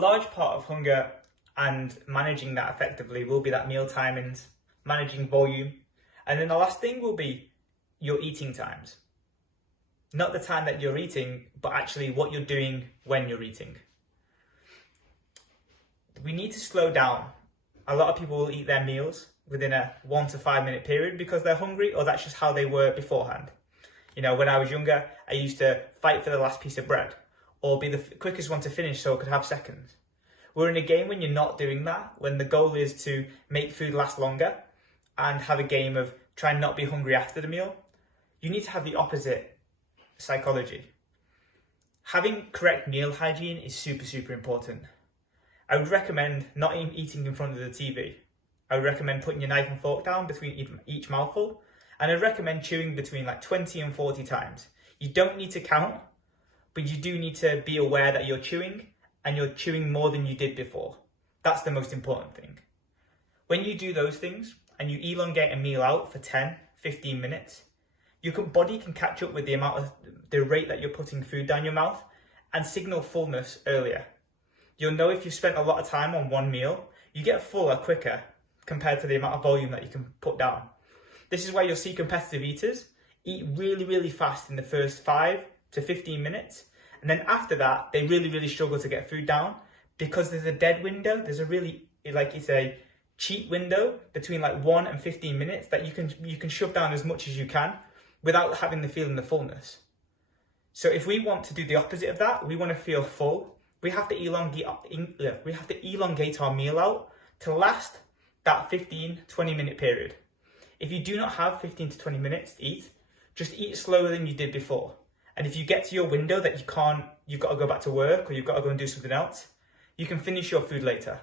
large part of hunger and managing that effectively will be that meal timings, managing volume. And then the last thing will be your eating times. Not the time that you're eating, but actually what you're doing when you're eating. We need to slow down. A lot of people will eat their meals within a 1 to 5 minute period because they're hungry, or that's just how they were beforehand. You know, when I was younger, I used to fight for the last piece of bread or be the quickest one to finish so I could have seconds. We're in a game when you're not doing that, when the goal is to make food last longer and have a game of try and not be hungry after the meal. You need to have the opposite psychology. Having correct meal hygiene is super, super important. I would recommend not eating in front of the TV. I would recommend putting your knife and fork down between each mouthful. And I'd recommend chewing between like 20 and 40 times. You don't need to count, but you do need to be aware that you're chewing and you're chewing more than you did before. That's the most important thing. When you do those things and you elongate a meal out for 10, 15 minutes, your body can catch up with the rate that you're putting food down your mouth and signal fullness earlier. You'll know if you've spent a lot of time on one meal, you get fuller quicker compared to the amount of volume that you can put down. This is why you'll see competitive eaters eat really, really fast in the first 5 to 15 minutes. And then after that, they really, really struggle to get food down because there's a dead window. There's a really, it's a cheat window between like 1 and 15 minutes that you can shove down as much as you can without having the feeling of fullness. So if we want to do the opposite of that, we want to feel full, we have to elongate our meal out to last that 15, 20 minute period. If you do not have 15 to 20 minutes to eat, just eat slower than you did before. And if you get to your window that you've got to go back to work or you've got to go and do something else, you can finish your food later.